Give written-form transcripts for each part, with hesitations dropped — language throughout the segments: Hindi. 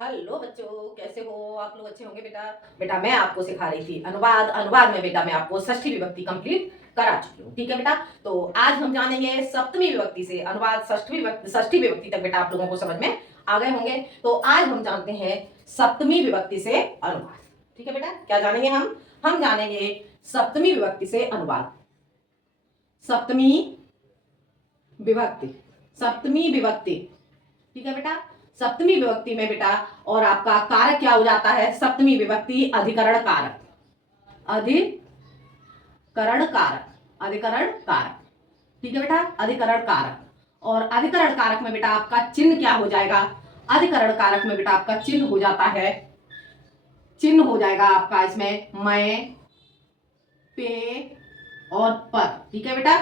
हेलो बच्चों, कैसे हो आप लोग? अच्छे होंगे बेटा। बेटा मैं आपको सिखा रही थी अनुवाद। अनुवाद में बेटा मैं आपको षष्ठी विभक्ति कंप्लीट करा चुकी हूँ। ठीक है बेटा। तो आज हम जानेंगे सप्तमी विभक्ति से अनुवाद। षष्ठी विभक्ति तक बेटा आप लोगों को समझ में आ गए होंगे। तो आज हम जानते हैं सप्तमी विभक्ति से अनुवाद। ठीक है बेटा, क्या जानेंगे हम जानेंगे सप्तमी विभक्ति से अनुवाद। सप्तमी विभक्ति, सप्तमी विभक्ति। ठीक है बेटा। सप्तमी विभक्ति में बेटा और आपका कारक क्या हो जाता है? सप्तमी विभक्ति अधिकरण कारक, अधिकरण कारक, अधिकरण कारक। ठीक है बेटा, अधिकरण कारक। और अधिकरण कारक में बेटा आपका चिन्ह क्या हो जाएगा? अधिकरण कारक में बेटा आपका चिन्ह हो जाता है, चिन्ह हो जाएगा आपका इसमें मैं, पे और पर। ठीक है बेटा,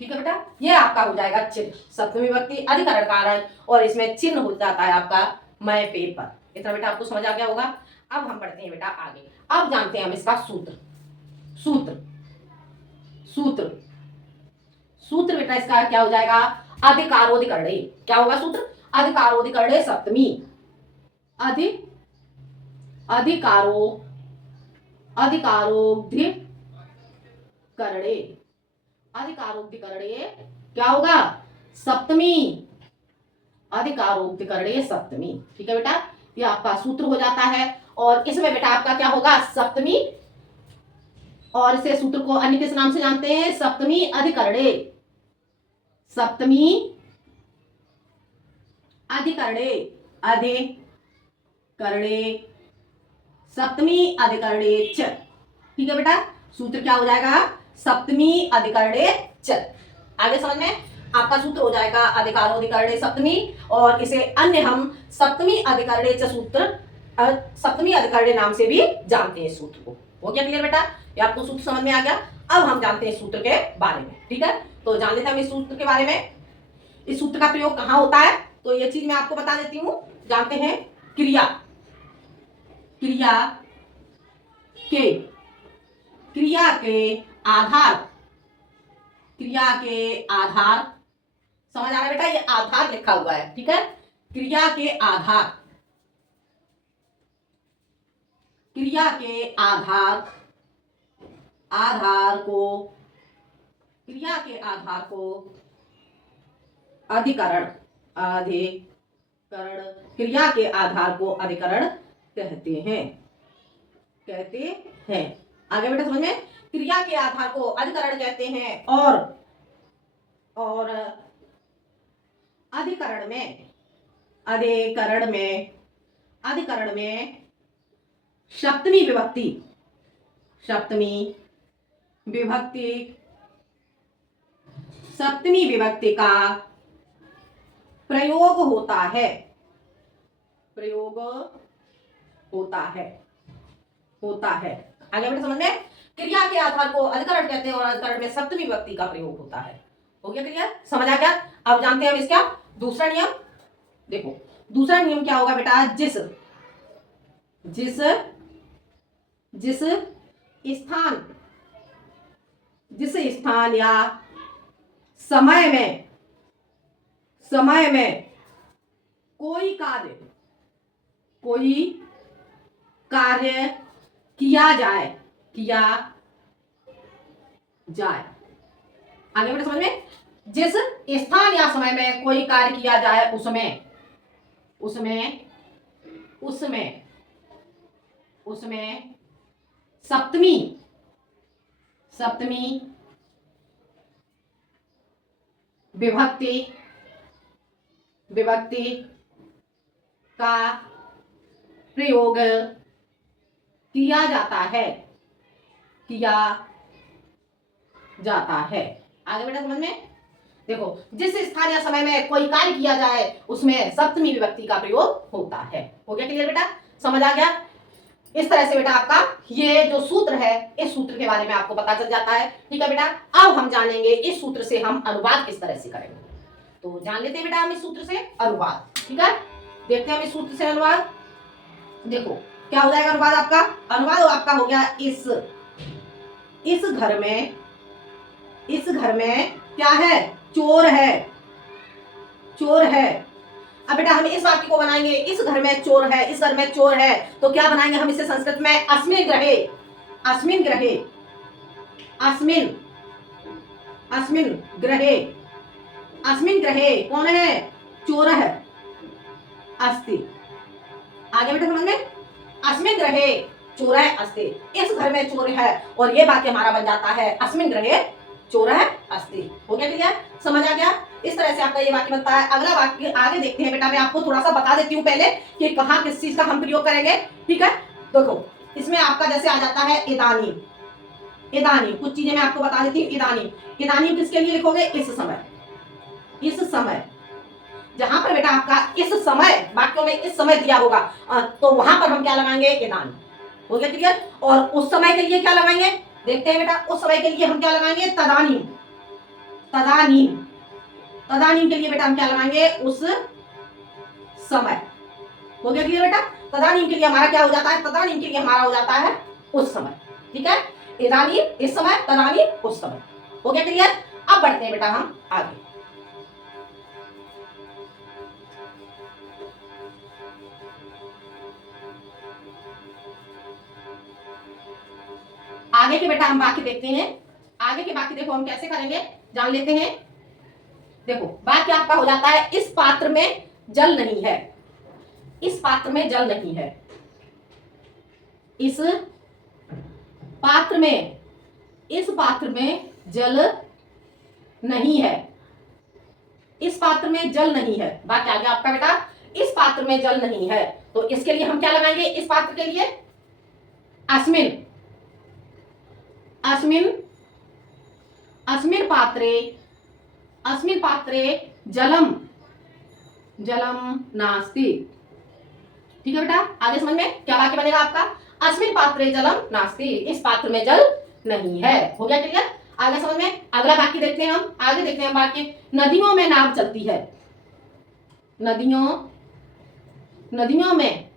ठीक है बेटा। ये आपका हो जाएगा चिन्ह, सप्तमी विभक्ति अधिकरण कारक और इसमें चिन्ह हो जाता है आपका मैं, पे, पर। इतना बेटा आपको समझ आ गया होगा। अब हम बढ़ते हैं बेटा आगे। अब जानते हैं हम इसका सूत्र। सूत्र सूत्र सूत्र बेटा इसका क्या हो जाएगा? अधिकारोधिकरणे। क्या होगा सूत्र? अधिकारोधिकरणे सप्तमी। अधि अधिकारो अधिकारोधिकरणे, अधिकारोक्तिकरणे क्या होगा? सप्तमी। अधिकारोक्तिकरणे सप्तमी। ठीक है बेटा, ये आपका सूत्र हो जाता है। और इसमें बेटा आपका क्या होगा? सप्तमी। और इसे सूत्र को अन्य किस नाम से जानते हैं? सप्तमी अधिकरणे। सप्तमी अधिकरणे, अधिकरणे, सप्तमी अधिकरणे च। ठीक है बेटा, सूत्र क्या हो जाएगा? सप्तमी अधिकरणे च। आगे समझ में आपका सूत्र हो जाएगा अधिकारोधिकरणे सप्तमी। और इसे अन्य हम सप्तमी अधिकरणे च सूत्र, सप्तमी अधिकरणे नाम से भी जानते हैं सूत्र को। हो गया क्लियर बेटा? ये आपको सूत्र समझ में आ गया। अब हम जानते हैं सूत्र के बारे में। ठीक है, तो जान लेते हैं हम इस सूत्र के बारे में। इस सूत्र का प्रयोग कहाँ होता है तो ये चीज मैं आपको बता देती हूँ। जानते हैं क्रिया, क्रिया के, क्रिया के आधार, क्रिया के आधार। समझ आ रहा है बेटा? ये आधार लिखा हुआ है। ठीक है, क्रिया के आधार, क्रिया के आधार, आधार को, क्रिया के आधार को अधिकरण, अधिकरण, क्रिया के आधार को अधिकरण कहते हैं, कहते हैं। आगे बेटा समझ में, क्रिया के आधार को अधिकरण कहते हैं। और अधिकरण में, अधिकरण में, अधिकरण में सप्तमी विभक्ति, सप्तमी विभक्ति, सप्तमी विभक्ति का प्रयोग होता है, प्रयोग होता है, होता है। आगे बेटा समझ में, क्रिया के आधार को अधिकरण कहते हैं और अधिकरण में सप्तमी विभक्ति का प्रयोग होता है। हो गया क्लियर? समझ आ गया? अब जानते हैं हम इसका दूसरा नियम। देखो दूसरा नियम क्या होगा बेटा? जिस जिस जिस स्थान, जिस स्थान या समय में, समय में कोई कार्य, कोई कार्य किया जाए, किया जाए। आगे बेटा समझ में, जिस स्थान या समय में कोई कार्य किया जाए उसमें, उसमें, उसमें, उसमें सप्तमी, सप्तमी विभक्ति, विभक्ति का प्रयोग किया जाता है, किया जाता है। आगे बेटा समझ में, देखो जिस स्थान या समय में कोई कार्य किया जाए उसमें सप्तमी विभक्ति का प्रयोग होता है। हो गया क्लियर बेटा? समझ आ गया? इस तरह से बेटा आपका ये जो सूत्र है, इस सूत्र के बारे में आपको पता चल जाता है। ठीक है बेटा, अब हम जानेंगे इस सूत्र से हम अनुवाद किस तरह से करेंगे। तो जान लेते हैं बेटा हम इस सूत्र से अनुवाद। ठीक है, देखते हैं हम इस सूत्र से अनुवाद। देखो क्या हो जाएगा अनुवाद आपका? अनुवाद आपका हो गया इस घर में, इस घर में क्या है? चोर है, चोर है। अब बेटा हम इस वाक्य को बनाएंगे, इस घर में चोर है, इस घर में चोर है, तो क्या बनाएंगे हम इसे संस्कृत में? अस्मिन् गृहे, अस्मिन् गृहे, अस्मिन्, अस्मिन् गृहे, अस्मिन् गृहे कौन है? चोर है, अस्ति। आगे बेटा समझ में? अस्मिन् गृहे चोर है अस्ति, इस घर में चोर है, और ये वाक्य हमारा बन जाता है अस्मिन् गृहे चोर है अस्ति। हो गया क्लियर? समझ आ गया? इस तरह से आपका ये वाक्य बनता है। अगला वाक्य आगे देखते हैं बेटा, मैं आपको थोड़ा सा बता देती हूँ पहले कि कहाँ किस चीज का हम प्रयोग करेंगे। ठीक है, देखो इसमें आपका जैसे आ जाता है इदानी, इदानी कुछ चीजें मैं आपको बता देती हूँ। इदानी, इदानी किसके लिए लिखोगे? इस समय, इस समय। जहां पर बेटा आपका इस समय वाक्यों में इस समय दिया होगा तो वहां पर हम क्या लगाएंगे? इदानी। हो गया क्लियर? और उस समय के लिए क्या लगाएंगे? देखते हैं बेटा, उस समय के लिए हम क्या लगाएंगे? तदानीम, तदानीम, तदानीम के लिए बेटा हम क्या लगाएंगे? उस समय। हो गया क्लियर बेटा? तदानीम के लिए हमारा क्या हो जाता है? तदानीम के लिए हमारा हो जाता है उस समय। ठीक है, इदानीम इस समय, तदानीम उस समय। हो गया क्लियर? अब बढ़ते हैं बेटा हम आगे। आगे के बेटा हम वाक्य देखते हैं। आगे के वाक्य देखो हम कैसे करेंगे जान लेते हैं। देखो वाक्य आपका हो जाता है इस पात्र में जल नहीं है, इस पात्र में जल नहीं है, इस पात्र में, इस पात्र में जल नहीं है, इस पात्र में जल नहीं है। वाक्य आ गया आपका बेटा इस पात्र में जल नहीं है, तो इसके लिए हम क्या लगाएंगे? इस पात्र के लिए अस्मिन्, अस्मिन्, अस्मिन् पात्रे, अस्मिन् पात्रे जलम, जलम नास्ति। ठीक है बेटा, आगे समझ में क्या वाक्य बनेगा आपका? अस्मिन् पात्रे जलम नास्ति, इस पात्र में जल नहीं है। हो गया क्लियर? आगे समझ में? अगला वाक्य देखते हैं हम। आगे देखते हैं वाक्य, नदियों में नाव चलती है, नदियों, नदियों में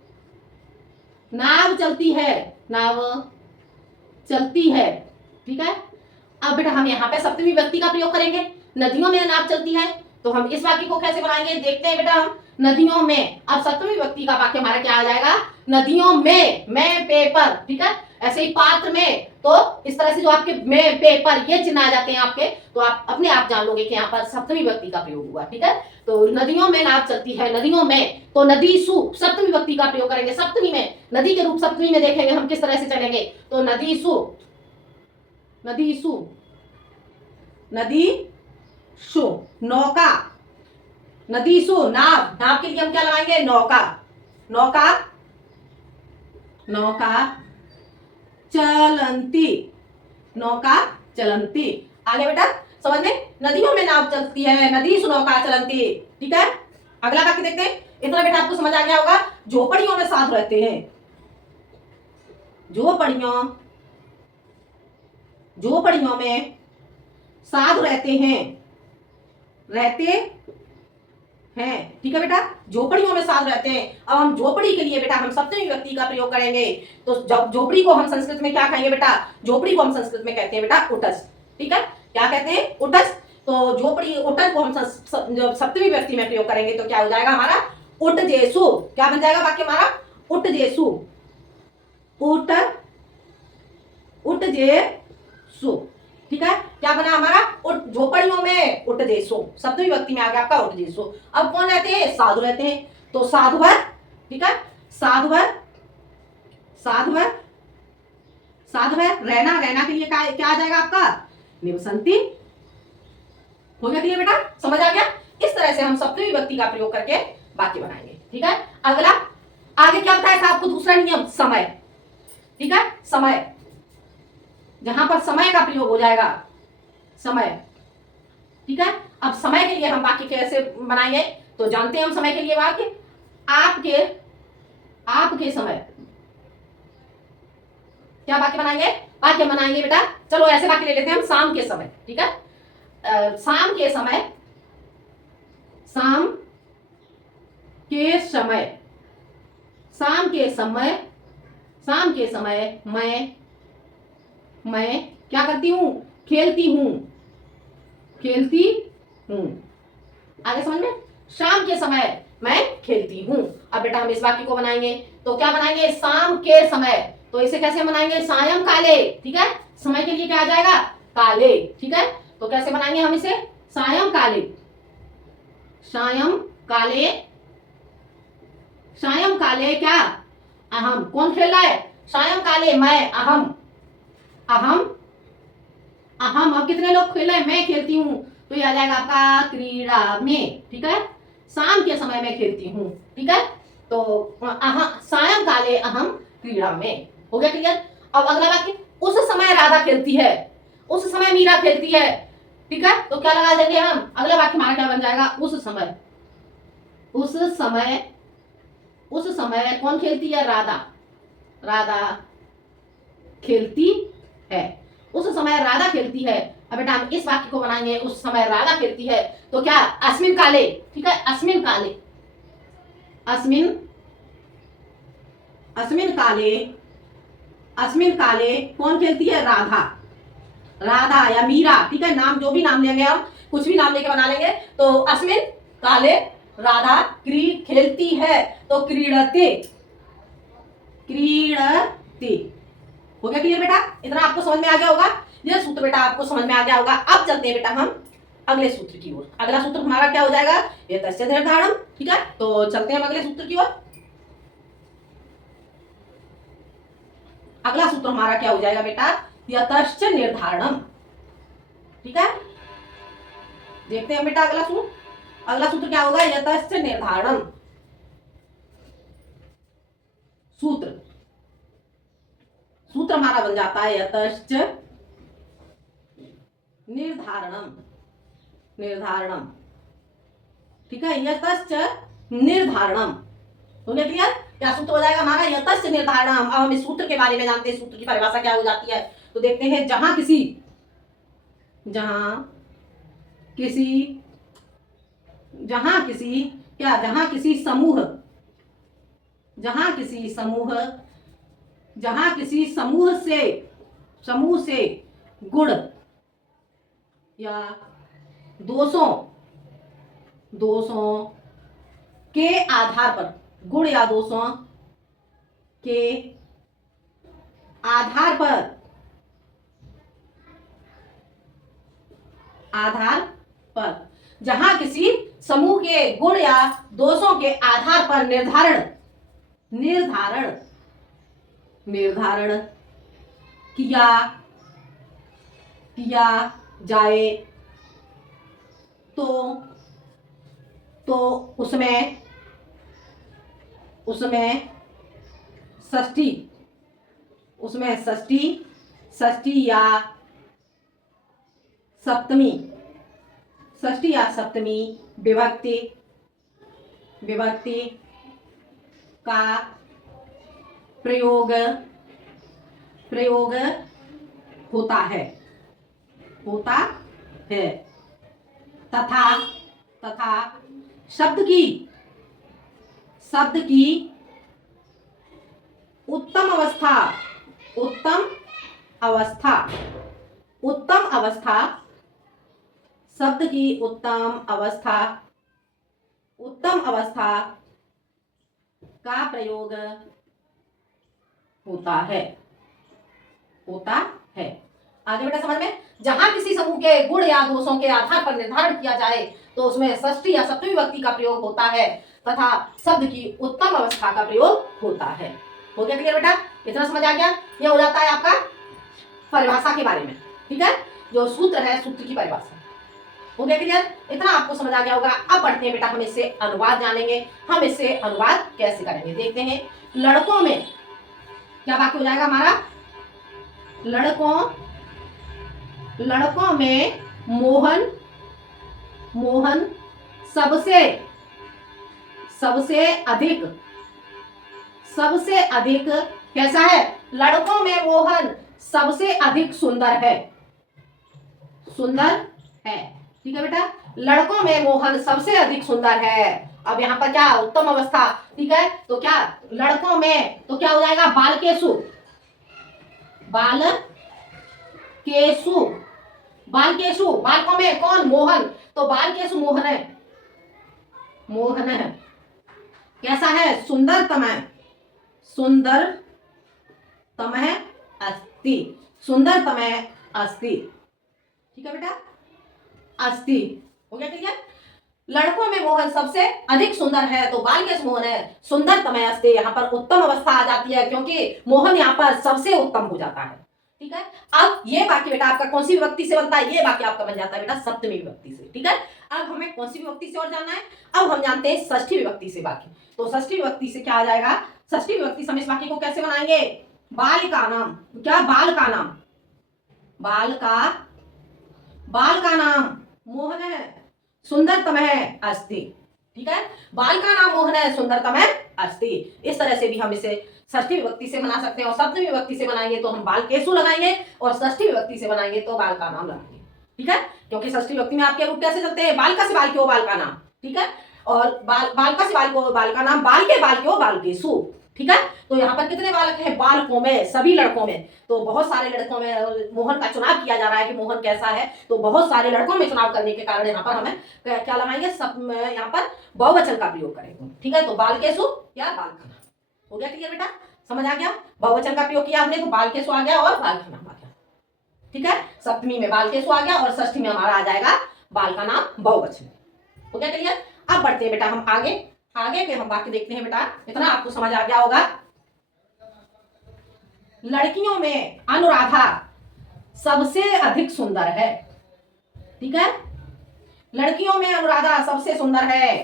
नाव चलती है, नाव चलती है। ठीक है, अब बेटा हम यहाँ पे सप्तमी व्यक्ति का प्रयोग करेंगे। नदियों में नाव चलती है, तो हम इस वाक्य को कैसे बनाएंगे? देखते हैं बेटा हम। नदियों में, अब सप्तमी व्यक्ति का वाक्य हमारा क्या आ जाएगा? नदियों में, मैं पेपर। ठीक है, ऐसे ही पात्र में, तो इस तरह से जो आपके में पेपर ये चिन्ह आ जाते हैं आपके, तो आप अपने आप जान लोगे कि यहाँ पर सप्तमी व्यक्ति का प्रयोग हुआ। ठीक है, तो नदियों में नाव चलती है, नदियों में, तो नदीसु सप्तमी व्यक्ति का प्रयोग करेंगे। सप्तमी में, नदी के रूप सप्तमी में देखेंगे हम किस तरह से चलेंगे, तो नदीसु, नदीसु, नदीसु, नौका, नदीसु नाव, नाव के लिए हम क्या लगाएंगे? नौका, नौका, नौका चलंती, नौका चलंती। आगे बेटा समझ में? नदियों में नाव चलती है, नदीसु नौका चलंती। ठीक है, अगला वाक्य देखते हैं। इतना बेटा आपको समझ आ गया होगा। झोपड़ियों में साधु रहते हैं, झोपड़ियों, झोपड़ियों में साधु रहते हैं, रहते हैं। ठीक है बेटा, झोपड़ियों में साधु रहते हैं। अब हम झोपड़ी के लिए बेटा हम सप्तमी व्यक्ति का प्रयोग करेंगे, तो जब झोपड़ी को हम संस्कृत में क्या कहेंगे बेटा? झोपड़ी को हम संस्कृत में कहते हैं बेटा उटस। ठीक है, क्या कहते हैं? उटस। तो झोपड़ी, उटस को हम सप्तमी व्यक्ति में प्रयोग करेंगे, तो क्या हो जाएगा हमारा? उट जेसु। क्या बन जाएगा वाक्य हमारा? उट जेसु, उट, उट जेसु। ठीक है, क्या बना हमारा? उट, झोपड़ियों में उट जेसु, सप्तमी विभक्ति में आ गया आपका उट जेसु। अब कौन रहते हैं? साधु रहते हैं, तो साधुवर। ठीक है, साधुवर, साधुवर, साधुवर रहना, रहना के लिए क्या आ जाएगा आपका? निवसंती। हो गया क्लियर बेटा? समझ आ गया? इस तरह से हम सप्तमी विभक्ति का प्रयोग करके वाक्य बनाएंगे। ठीक है, अगला आगे क्या बताया था आपको? दूसरा नियम समय। ठीक है, समय, जहां पर समय का प्रयोग हो जाएगा, समय। ठीक है, अब समय के लिए हम वाक्य कैसे बनाएंगे? तो जानते हैं हम समय के लिए वाक्य, आपके, आपके समय। क्या वाक्य बनाएंगे? वाक्य बनाएंगे बेटा, चलो ऐसे वाक्य ले लेते हैं हम। शाम के समय। ठीक है, शाम के समय, शाम के समय, शाम के समय, शाम के समय मैं क्या करती हूं? खेलती हूं, खेलती हूं। आगे समझ में? शाम के समय मैं खेलती हूँ। अब बेटा हम इस वाक्य को बनाएंगे, तो क्या बनाएंगे, शाम के समय, तो इसे कैसे बनाएंगे, सायं काले, ठीक है, समय के लिए क्या आ जाएगा, काले, ठीक है, तो कैसे बनाएंगे हम इसे, सायं काले, सायं काले, सायं काले क्या, अहम, कौन खेल रहा है, सायं काले मैं, अहम, अहम, अहम, अब कितने लोग खेल रहे हैं, मैं खेलती हूँ, तो ये आ जाएगा आपका क्रीड़ा में, ठीक है, शाम के समय में खेलती हूँ, ठीक है, तो सायं काले अहम क्रीड़ा में, हो गया क्लियर। अब अगला वाक्य, उस समय राधा खेलती है, उस समय मीरा खेलती है, ठीक है, तो क्या लगा देंगे हम, अगला वाक्य हमारा क्या बन जाएगा, उस समय, उस समय, उस समय कौन खेलती है, राधा, राधा खेलती है, उस समय राधा खेलती है। अब बेटा हम इस वाक्य को बनाएंगे, उस समय राधा खेलती है, तो क्या, अस्मिन काले, ठीक है, अस्मिन काले, अस्मिन, अस्मिन काले, अस्मिन काले कौन खेलती है, राधा, राधा या मीरा, ठीक है, नाम जो भी नाम लेंगे हम, कुछ भी नाम लेके बना लेंगे, तो अस्मिन काले राधा खेलती है, तो क्रीडते, क्रीडते, हो गया क्लियर बेटा, इतना आपको समझ में आ गया होगा, यह सूत्र बेटा आपको समझ में आ गया होगा। अब चलते हैं बेटा हम अगले सूत्र की ओर, अगला सूत्र हमारा क्या हो जाएगा, यतस्य निर्धारणम, ठीक है, तो चलते हैं हम अगले सूत्र की ओर। अगला सूत्र हमारा क्या हो जाएगा बेटा, यतश्च निर्धारणम, ठीक है, देखते हैं बेटा अगला सूत्र, अगला सूत्र क्या होगा, यतश्च निर्धारणम, सूत्र, सूत्र हमारा बन जाता है यतश्च निर्धारणम, निर्धारणम, ठीक है, यतश्च निर्धारणम, हो गया क्लियर, क्या सूत्र हो जाएगा हमारा, यतश्च निर्धारणम। अब हम इस सूत्र के बारे में जानते हैं, सूत्र की परिभाषा क्या हो जाती है, तो देखते हैं, जहां किसी, जहां किसी, जहां किसी क्या, जहां किसी समूह, जहां किसी समूह, जहां किसी समूह से, समूह से गुण या दोषों, दोषों के आधार पर, गुण या दोषों के आधार पर, आधार पर, जहां किसी समूह के गुण या दोषों के आधार पर निर्धारण, निर्धारण, निर्धारण किया, किया जाए, तो उसमें, उसमें षष्ठी, उसमें षष्ठी, षष्ठी या सप्तमी, षष्ठी या सप्तमी विभक्ति, विभक्ति का प्रयोग, प्रयोग होता है, होता है, तथा, तथा शब्द की, शब्द की उत्तम अवस्था, उत्तम अवस्था, उत्तम अवस्था, शब्द की उत्तम अवस्था, उत्तम अवस्था का प्रयोग होता है, होता है। आगे बेटा समझ में, जहां किसी समूह के गुण या दोषों के आधार पर निर्धारण किया जाए, तो उसमें षष्ठी या सप्तमी विभक्ति का प्रयोग होता है, तथा शब्द की उत्तम अवस्था का प्रयोग होता है। हो गया क्लियर बेटा, इतना समझ आ गया, यह हो जाता है आपका परिभाषा के बारे में, ठीक है, जो सूत्र है, सूत्र की परिभाषा, हो गया क्लियर, इतना आपको समझ आ गया होगा। अब पढ़ते हैं बेटा, हम इससे अनुवाद जानेंगे, हम इससे अनुवाद कैसे करेंगे, देखते हैं। लड़कों में क्या वाक्य हो जाएगा हमारा, लड़कों, लड़कों में मोहन, मोहन सबसे, सबसे अधिक, सबसे अधिक कैसा है, लड़कों में मोहन सबसे अधिक सुंदर है, सुंदर है, ठीक है बेटा, लड़कों में मोहन सबसे अधिक सुंदर है। अब यहाँ पर क्या, उत्तम अवस्था, ठीक है, तो क्या, लड़कों में, तो क्या हो जाएगा, बालकेशु, बालकेशु, बालकेशु, बालकों में कौन, मोहन, तो बालकेशु मोहन है, मोहन है, कैसा है? सुंदरतम है, सुंदरतम है अस्ति, सुंदरतम है अस्ति। ठीक है बेटा, अस्ति हो गया क्लियर। लड़कों में मोहन सबसे अधिक सुंदर है, तो बालकेश मोहन है सुंदरतम है अस्ति। यहाँ पर उत्तम अवस्था आ जाती है क्योंकि मोहन यहाँ पर सबसे उत्तम हो जाता है। ठीक है, अब ये वाक्य बेटा आपका कौन सी विभक्ति से बनता है? ये वाक्य आपका बन जाता है बेटा सप्तमी विभक्ति से। ठीक है, अब हमें कौन सी विभक्ति से और जानना है? अब हम जानते हैं षष्ठी विभक्ति से वाक्य। तो षष्ठी विभक्ति से क्या आ जाएगा? षष्ठी विभक्ति से हम इस वाक्य को कैसे बनाएंगे? बाल का नाम, क्या? बाल का नाम, बाल का नाम मोहन है सुंदरतम है अस्ति। ठीक है, बाल का नाम मोहन है सुंदरतम है अस्ति। इस तरह से भी हम इसे षष्ठी विभक्ति से बना सकते हैं। और सप्तमी विभक्ति से बनाएंगे तो हम बालकेशु लगाएंगे, और षष्ठी विभक्ति से बनाएंगे तो बाल का नाम लगाएंगे। ठीक है, क्योंकि षष्ठी विभक्ति में आपके रूप कैसे चलते हैं? बालका से बाल के हो बाल का नाम। ठीक है, और बालका से बाल को बाल का नाम, बाल के हो बालकेशु। ठीक है, तो यहाँ पर कितने बालक हैं? बालकों में, सभी लड़कों में। तो बहुत सारे लड़कों में मोहन का चुनाव किया जा रहा है कि मोहन कैसा है, तो बहुत सारे लड़कों में चुनाव करने के कारण यहाँ पर हमें क्या लगाएंगे? सब यहाँ पर बहुवचन का प्रयोग करेंगे। ठीक है, तो बालकेशु या बाल का नाम हो गया क्लियर बेटा, समझ आ गया? बहुवचन का प्रयोग किया हमने तो बालकेशु आ गया और बाल का नाम आ गया। ठीक है, सप्तमी में बालकेशु आ गया और षष्ठी में हमारा आ जाएगा बाल का नाम बहुवचन। हो गया क्लियर? अब बढ़ते हैं बेटा हम आगे के हम वाक्य देखते हैं बेटा, इतना आपको समझ आ गया होगा। लड़कियों में अनुराधा सबसे अधिक सुंदर है। ठीक है, लड़कियों में अनुराधा सबसे सुंदर है।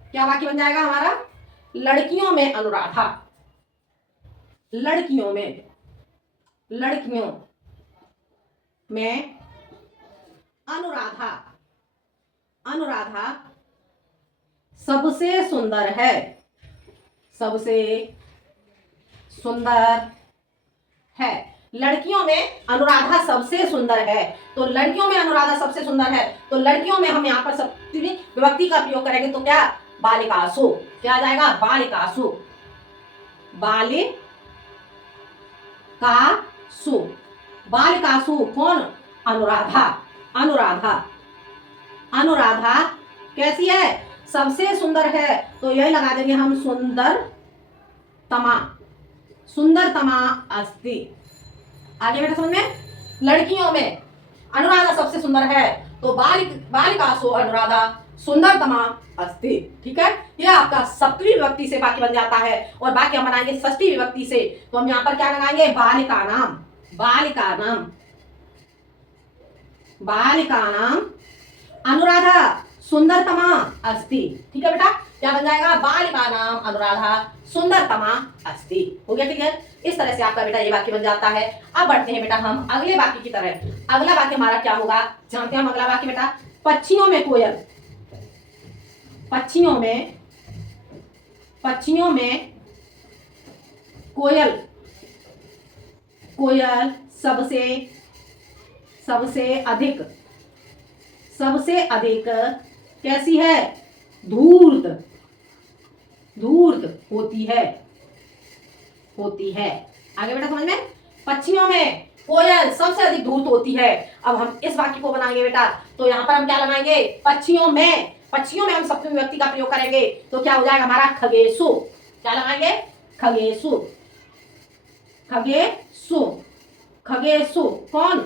क्या वाक्य बन जाएगा हमारा? लड़कियों में अनुराधा, लड़कियों में अनुराधा सबसे सुंदर है, सबसे सुंदर है। लड़कियों में अनुराधा सबसे सुंदर है, तो लड़कियों में अनुराधा सबसे सुंदर है, तो लड़कियों में हम यहाँ पर सप्तमी विभक्ति का प्रयोग करेंगे तो क्या? बालिकासु। क्या आ जाएगा? बालिकासु, बालिकासु, बालिकासु। कौन? अनुराधा कैसी है? सबसे सुंदर है, तो यही लगा देंगे हम सुंदरतमा अस्ति। आगे बेटा समझ में? लड़कियों में अनुराधा सबसे सुंदर है, तो बालिकासु अनुराधा सुंदरतमा अस्ति। ठीक है, यह आपका सप्तमी विभक्ति से वाक्य बन जाता है। और वाक्य हम बनाएंगे षष्ठी विभक्ति से, तो हम यहाँ पर क्या लगाएंगे? बालिका नाम अनुराधा सुंदरतमा अस्ति। ठीक है बेटा, क्या बन जाएगा? बालिका नाम अनुराधा सुंदरतमा अस्ति। हो गया क्लियर? इस तरह से आपका बेटा ये वाक्य बन जाता है। अब बढ़ते हैं बेटा हम अगले वाक्य की तरह। अगला वाक्य हमारा क्या होगा जानते हैं हम? अगला वाक्य बेटा, पक्षियों में कोयल, पक्षियों में कोयल सबसे अधिक कैसी है? धूर्त होती है। आगे बेटा समझ में? पक्षियों में कोयल सबसे अधिक धूर्त होती है। अब हम इस वाक्य को बनाएंगे बेटा, तो यहाँ पर हम क्या लगाएंगे? पक्षियों में हम सप्तमी विभक्ति का प्रयोग करेंगे, तो क्या हो जाएगा हमारा? खगेशु। क्या लगाएंगे? खगेशु। कौन?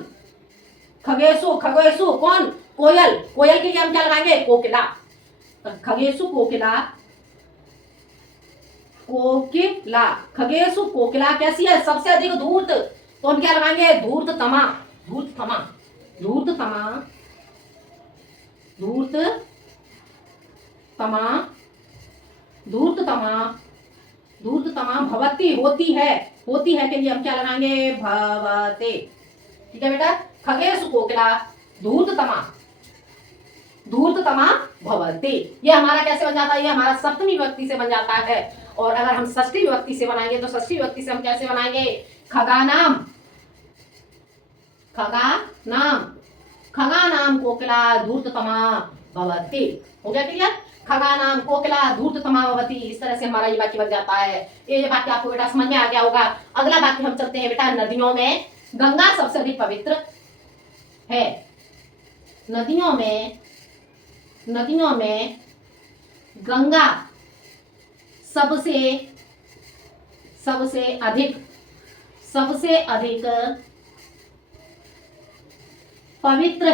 खगेशु कौन? कोयल के लिए हम क्या लगाएंगे? कोकिला। खगेशु कोकिला कैसी है? सबसे अधिक धूर्त, तो हम क्या लगाएंगे? धूर्ततमा। भवती होती है के लिए हम क्या लगाएंगे? भवते। ठीक है बेटा, खगेशु कोकिला धूर्ततमा भवती। ये हमारा कैसे बन जाता है? ये हमारा सप्तमी विभक्ति से बन जाता है। और अगर हम षष्ठी विभक्ति से बनाएंगे तो षष्ठी विभक्ति से हम कैसे बनाएंगे? खगा नाम कोकिला धूर्ततमा भवती। हो गया क्लियर? खगा नाम कोकिला धूर्ततमा भवती। इस तरह से हमारा ये वाक्य बन जाता है। ये वाक्य आपको बेटा समझ में आ गया होगा। अगला वाक्य हम चलते हैं बेटा, नदियों में गंगा सबसे अधिक पवित्र है। नदियों में गंगा सबसे सबसे अधिक पवित्र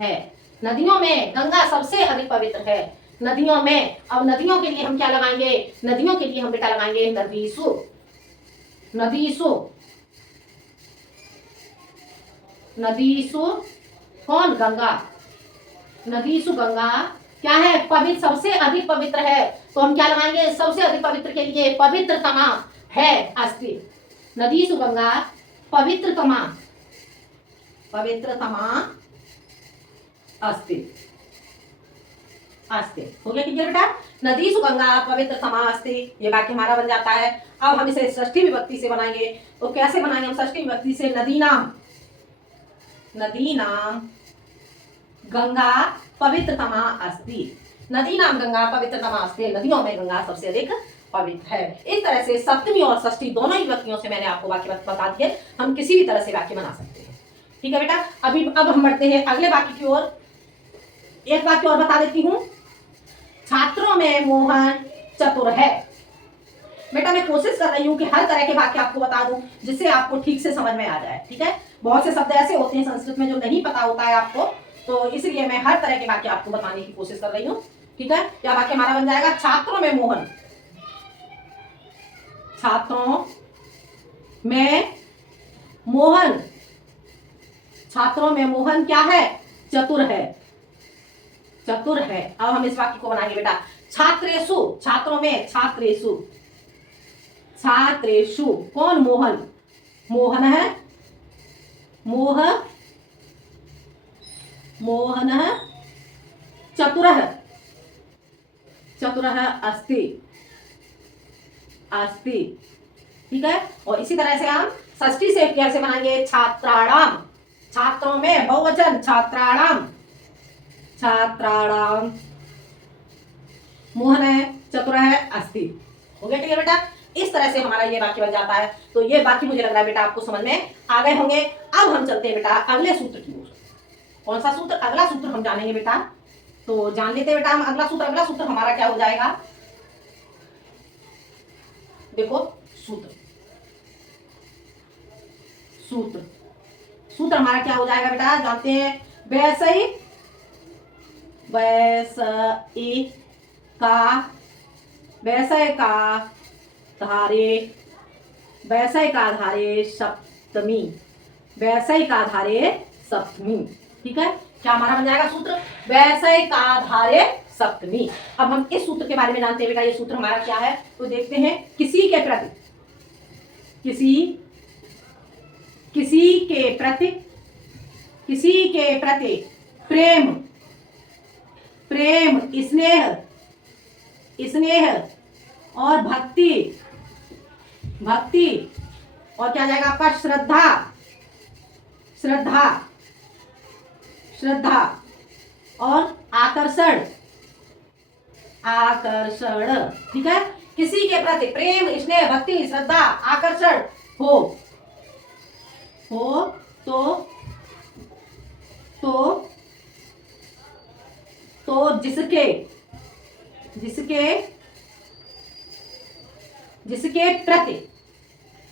है। नदियों में गंगा सबसे अधिक पवित्र है। नदियों में, अब नदियों के लिए हम क्या लगाएंगे? नदियों के लिए हम बेटा लगाएंगे नदीसु। नदीसु कौन? गंगा। नदीसु गंगा क्या है? पवित्र, सबसे अधिक पवित्र है। तो हम क्या लगाएंगे? सबसे अधिक पवित्र के लिए पवित्रतमा है अस्ति। नदीसु गंगा पवित्रतमा अस्ति। हो गया क्लियर बेटा? नदीसु गंगा पवित्रतमा अस्ति, ये वाक्य हमारा बन जाता है। अब हम इसे षष्ठी विभक्ति से बनाएंगे। तो कैसे बनाएंगे हम षष्ठी विभक्ति से? नदीनाम गंगा पवित्रतमा अस्ति। नदीनाम गंगा पवित्रतमा अस्ति, नदियों में गंगा सबसे अधिक पवित्र है। इस तरह से सप्तमी और षष्ठी दोनों ही विभक्तियों से मैंने आपको वाक्य बता दिए। हम किसी भी तरह से वाक्य बना सकते हैं। ठीक है बेटा? अब हम बढ़ते हैं अगले वाक्य की ओर। एक वाक्य और बता देती हूँ। छात्रों में मोहन चतुर है। बेटा मैं कोशिश कर रही हूँ कि हर तरह के वाक्य आपको बता दूं जिससे आपको ठीक से समझ में आ जाए। ठीक है? बहुत से शब्द ऐसे होते हैं संस्कृत में जो नहीं पता होता है आपको, तो इसलिए मैं हर तरह के वाक्य आपको बताने की कोशिश कर रही हूँ। ठीक है? क्या वाक्य हमारा बन जाएगा? छात्रों में मोहन क्या है? चतुर है। अब हम इस वाक्य को बनाएंगे बेटा। छात्रेषु, छात्रों में, छात्रेषु कौन? मोहन है। मोहन चतुरः अस्ति। ठीक है? और इसी तरह से हम षष्ठी से कैसे बनाएंगे? छात्राणाम, छात्रों में बहुवचन, छात्राणाम मोहन है, चतुर है, अस्ति। हो गया क्लियर बेटा? इस तरह से हमारा ये वाक्य बन जाता है। तो ये वाक्य मुझे लग रहा है बेटा आपको समझ में आ गए होंगे। अब हम चलते हैं बेटा अगले सूत्र की ओर। कौन सा सूत्र? अगला सूत्र हम जानेंगे बेटा। तो जान लेते हैं बेटा हम अगला सूत्र। अगला सूत्र हमारा क्या हो जाएगा? देखो सूत्र हमारा क्या हो जाएगा बेटा? जानते हैं। वैसे का धारे सप्तमी। ठीक है? क्या हमारा बन जाएगा सूत्र? वैसे का धारे सप्तमी। अब हम इस सूत्र के बारे में जानते हैं बेटा। ये सूत्र हमारा क्या है तो देखते हैं। किसी के प्रति प्रेम स्नेह और भक्ति और क्या जाएगा आपका? श्रद्धा और आकर्षण। ठीक है? किसी के प्रति प्रेम स्नेह भक्ति श्रद्धा आकर्षण हो तो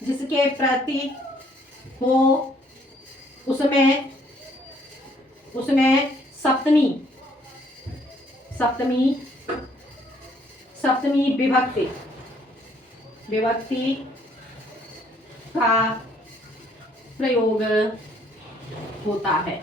जिसके प्रति हो उसमें सप्तमी विभक्ति का प्रयोग होता है।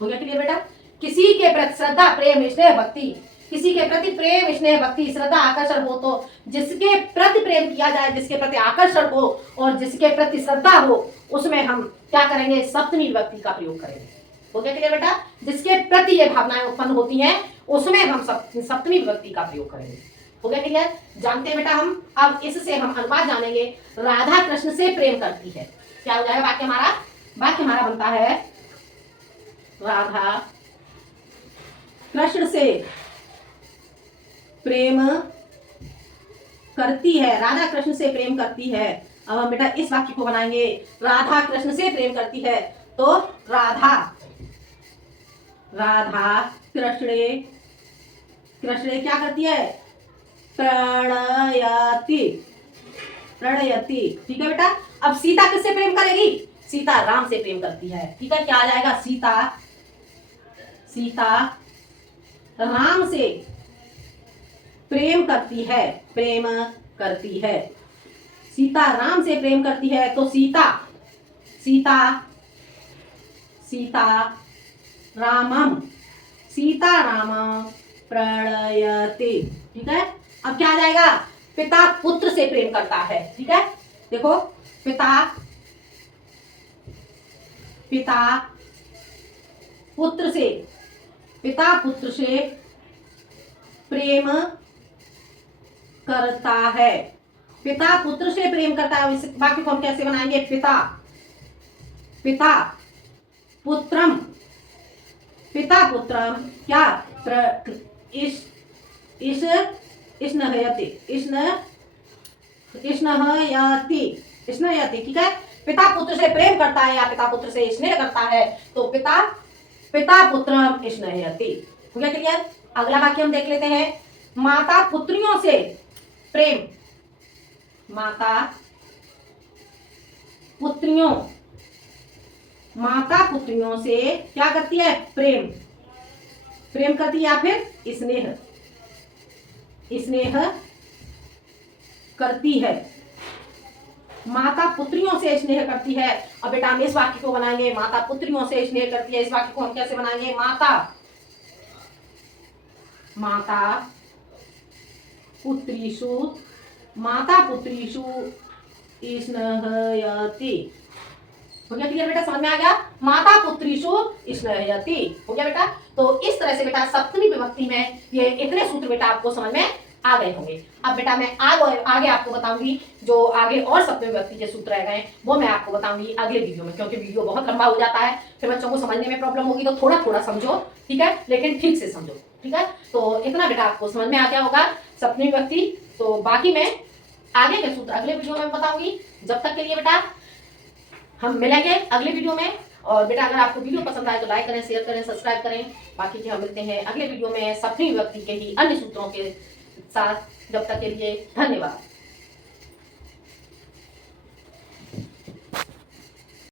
हो गया क्लियर बेटा? किसी के प्रति श्रद्धा प्रेम स्नेह भक्ति, किसी के प्रति प्रेम स्नेह भक्ति श्रद्धा आकर्षण हो तो जिसके प्रति प्रेम किया जाए, जिसके प्रति आकर्षण हो और जिसके प्रति श्रद्धा हो, उसमें हम क्या करेंगे? सप्तमी विभक्ति का प्रयोग करेंगे। हो गया क्लियर बेटा? जिसके प्रति ये भावनाएं उत्पन्न होती हैं उसमें हम सप्तमी विभक्ति का प्रयोग करेंगे। हो गया क्लियर? जानते हैं बेटा हम। अब इससे हम अनुवाद जानेंगे। राधा कृष्ण से प्रेम करती है। क्या हो जाएगा वाक्य हमारा? वाक्य हमारा बनता है राधा कृष्ण से प्रेम करती है। राधा कृष्ण से प्रेम करती है। अब हम बेटा इस वाक्य को बनाएंगे। राधा कृष्ण से प्रेम करती है तो राधा कृष्णे कृष्ण क्या करती है, प्रणयति, प्रणयति। ठीक है बेटा। अब सीता किससे प्रेम करेगी, सीता राम से प्रेम करती है। ठीक है, क्या आ जाएगा, सीता, सीता राम से प्रेम करती है, प्रेम करती है। सीता राम से प्रेम करती है तो सीता, सीता, सीता रामम, सीता राम प्रणयते। ठीक है। अब क्या आ जाएगा, पिता पुत्र से प्रेम करता है। ठीक है, देखो, पिता, पिता पुत्र से, पिता पुत्र से प्रेम करता है, पिता पुत्र से प्रेम करता है। इस वाक्य को हम कैसे बनाएंगे, पिता, पिता पुत्रम, पिता पुत्रम क्या, स्नेहयति। ठीक है, पिता पुत्र से प्रेम करता है या पिता पुत्र से स्नेह करता है तो पिता, पिता पुत्रम स्नेहयति। हो गया क्लियर। अगला वाक्य हम देख लेते हैं, माता पुत्रियों से प्रेम, माता पुत्रियों, माता पुत्रियों से क्या करती है, प्रेम, प्रेम करती है या फिर स्नेह, स्नेह करती है। माता पुत्रियों से स्नेह करती है। अब बेटा हम इस वाक्य को बनाएंगे, माता पुत्रियों से स्नेह करती है। इस वाक्य को हम कैसे बनाएंगे, माता, माता पुत्रीषु, माता पुत्रीषु स्नेहयति। हो गया क्लियर बेटा, समझ में आ गया, माता पुत्रीषु स्नेहयति। हो गया बेटा। तो इस तरह से बेटा सप्तमी विभक्ति में ये इतने सूत्र बेटा आपको समझ में आ गए होंगे। अब बेटा मैं आगे आपको बताऊंगी, जो आगे और सप्तमी विभक्ति के सूत्र रह गए वो मैं आपको बताऊंगी अगले वीडियो में, क्योंकि वीडियो बहुत लंबा हो जाता है, फिर बच्चों को समझने में प्रॉब्लम होगी। तो थोड़ा थोड़ा समझो, ठीक है, लेकिन ठीक से समझो। ठीक है, तो इतना बेटा आपको समझ में आ गया होगा सप्तमी विभक्ति। तो बाकी मैं आगे के सूत्र अगले वीडियो में बताऊंगी। जब तक के लिए बेटा हम मिलेंगे अगले वीडियो में। और बेटा अगर आपको वीडियो पसंद आए तो लाइक करें, शेयर करें, सब्सक्राइब करें। बाकी के हम मिलते हैं अगले वीडियो में सप्तमी विभक्ति के ही अन्य सूत्रों के साथ। जब तक के लिए धन्यवाद।